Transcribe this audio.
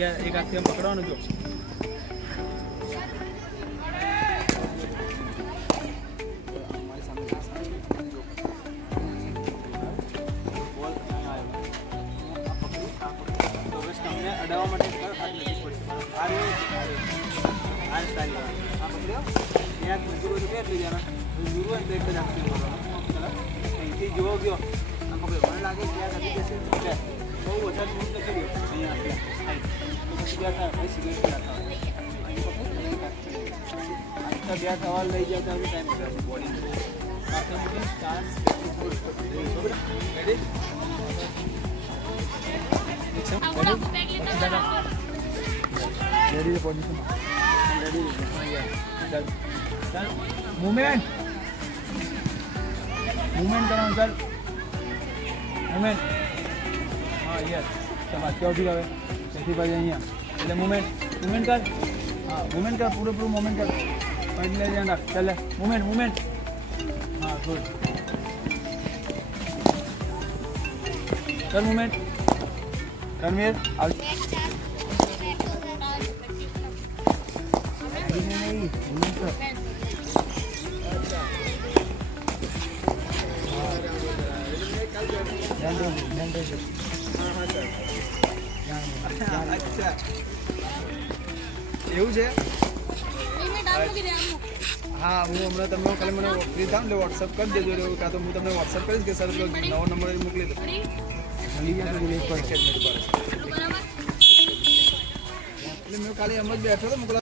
એક હાથથી આમ પકડવાનું જો અડાવવા માટે આ સ્ટાઇલ આ પકડ્યો ત્યાં ગુરુ બે લઈ જવાના ગુરુ અને એક જ આપી દેવાનો અહીંથી જોવો ગયો આ પકડ્યો મને લાગે ત્યાં નથી જશે બહુ વધારે દૂર નથી ગયો અહીંયા પછી બે થાય સિગરેટ બે સવાલ લઈ જાવ તો ટાઈમ લાગે body chance ready position ready चल चल मूवमेंट मूवमेंट करो चल मूवमेंट हाँ यस चल क्यों भी करो कैसी बात है यहाँ चले मूवमेंट मूवमेंट कर हाँ मूवमेंट कर पूरे पूरे मूवमेंट कर पॉइंट ले जाना चले मूवमेंट मूवमेंट हाँ गुड चल मूवमेंट रणवीर आज એવું છે હા હું હમણાં તમને ખાલી મને ફ્રી થાવ એટલે વોટ્સઅપ કરી દેજો એટલે કાં તો હું તમને વોટ્સઅપ કરીશ કે સર નવો નંબર મોકલી દો એટલે મેં ખાલી એમ જ બેઠો હતો મોકલા